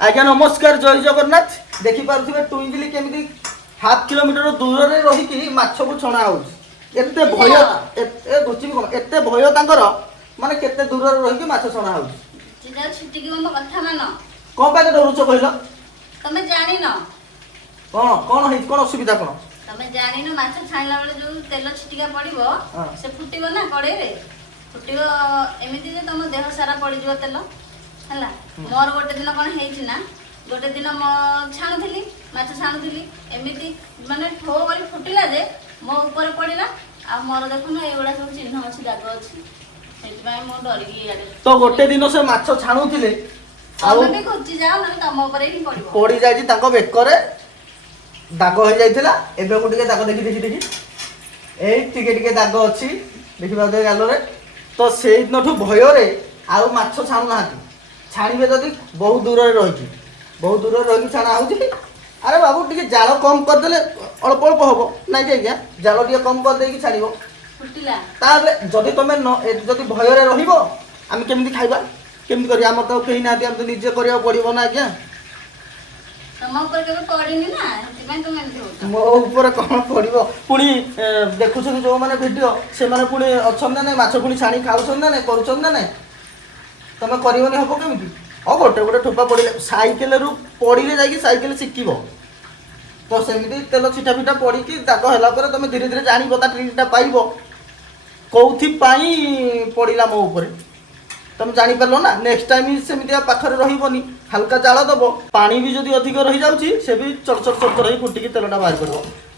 आज्ञा नमस्कार जय जगन्नाथ देखि पारुथिबे टुइंगली केमिति हाफ किलोमीटर दूर रे रही कि माछ को छणा होउछ एते भय एते गुचिम कोन एते भय तांकर माने केते दूर रे रही कि माछ छणा होउछ चिजा छिटी कि मो कथा मान कोन पाके डरुछ कहिलो तमे जानि न कोन कोन हे कोन असुविधा कोन तमे जानि न माछ छाइला बेले जो तेल छिटिका पड़िबो से फुटिबो ना कड़े रे फुटिबो एमिति जे तम देह सारा पड़ी जो तेल हला मोर गोटे दिन कोन हेछि ना गोटे दिन मो छाणुथिली माछ छाणुथिली एमिति माने ठो करी फुटिला जे मो ऊपर पड़िला आ मोर देखु न एगुडा सब चिन्ह अछि दाग अछि सेति भाई मो डरि गई आले तो गोटे दिन से माछ छाणुथिले आउ भी खोजी जाओ ना तम ऊपर ही पड़िबो पड़ी जाई ताको बेकरे दाग हो जाइथिला एबे को टिके दाग देखि एई टिके दाग अछि देखि बादे गालो रे तो सेई नठु भय रे आउ माछ छाणु नाहाती छाणीबे जदि बहुत दूर रे रही छाणा होउची अरे बाबू टिके जाल कम कर देले अल्प अल्प होबो नै जे गया जाल टिके कम कर देकी छाड़ीबो फुटिला ताले जदि तमे जदि भय रे रहिबो हम केमति खाइबा केमति करिया हमर तो केही नाती हम तो निजे करिया पड़िबो ना गया तम ऊपर केबे पड़िनी ना सेति तुम एमति होता मो ऊपर कोन पड़िबो पुनी देखुछ जो माने वीडियो से माने पुनी अछन ना नै माछ पुनी छाणी खाउछन ना नै करूछन ना नै तमे करिवनी हबो केमिति गोटे गोटे ठोपा पड़े साइकेल रु पड़े जाकि साइकेल शिखब तो सेमती तेल छिटा फिटा पड़ी दाग है तुम धीरे धीरे जान ट्रिकटा पाइब कौथि पड़ा मो उपर तुम जापर ना नेक्स्ट टाइम सेमती पाखे रही हल्का जाल दब पानी भी जदि अधिक रही जाऊँगी से भी चरचर चरचर हो फुटिकी तेलटा बाहर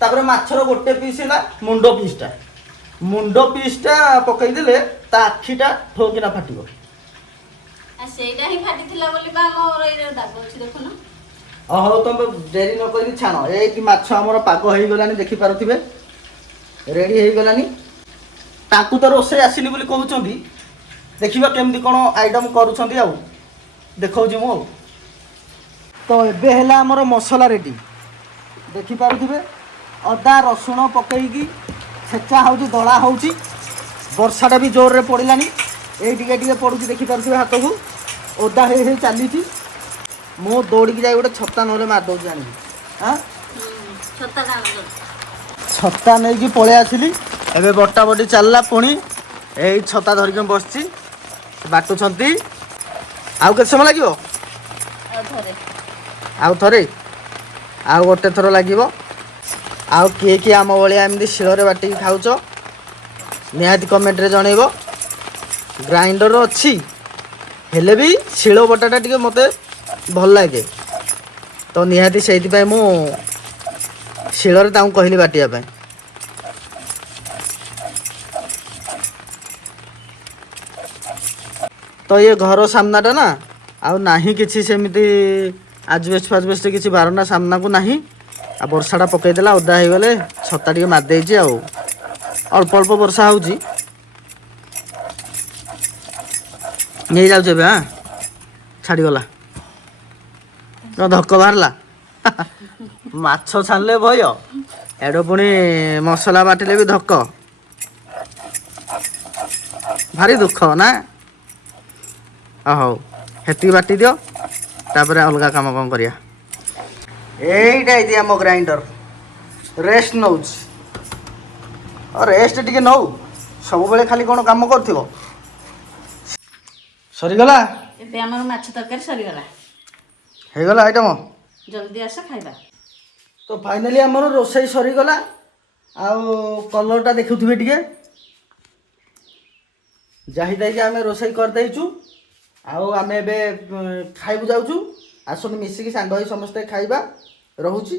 पड़ो माछर गोटे पीस है मुंड पीसटा पकईदे ता आखिटा ठोकिना फाटिब सेटा ही फाटिथिला बोली बा मोर ए दाग अछि देखो ना हो तुम डेरी न करी छाण ए माछ हमर पाग हो गलानी देखि पारुथिबे रेडी हो गलानी ताकू तो रोसे आसिनी बोली कहउचंदी देखिबा केमदी कोन आइटम करूछंदी आ देखौजी मो तो एबे हैला हमर मसाला रेडी देखि पारुथिबे अदा रसुण पकईकी छेचा होउची दळा होउची वर्षाटा भी जोर रे पड़िलानी ए टिके पड़ुची देखि पारुथिबे हाथ को ओदा हे चली मो दौड़ी जाए गोटे छत्ता ना मार दौर जानी हाँ छत्ता नहीं कि पलि आसली एबे बटा बटी चलला पुणी यही छत्ता धरिक बस बाटुंट आउ के समय लगे आउ थे आउ गोटे थर लगे आउ किए किए आम भाया एमती शिଳରେ बाटिक खाऊच निहाती कमेंट रे जनइब ग्राइंडर अच्छी हेले भी शिଳ बटाटा टिके मते भल लगे तो निहाती से मु शिଳରେ ताऊ कहली बाटिया पे तो ये घर सामनाटा ना आउ नाही किसी सेमती आजबेस्ट फाजबेस्ट किसी बारना सामना को नाही आ वर्षाटा पकईदेला ओदा हो गले छत्ता टे मारिदे आउ अल्प अल्प वर्षा होउची नहीं जाऊे हाँ छाड़गला धक्क बाहरला माछ छाणले भय एडो पुणी मसला बाटिले भी धक्क भारी दुख ना हौ हेती बाटी दियो तापर अलग काम कौन करिया एईटा ये आम ग्राइंडर रेस्ट नौ रेस्ट टिके नौ सब बेले खाली कौन काम करथिबो सरीगला एबे हमर माछ तरकारी सरीगला हेगला आइटम जल्दी आस खाइबा तो फाइनाली हमर रोसई सरीगला आउ कलरटा देखुथिबे टिके जाहि दाई के हमें रोसई कर देइछु आउ हमें एबे खाइबु जाउछु आसोन मिसिकी सांग होई समस्त खाइबा रहुची।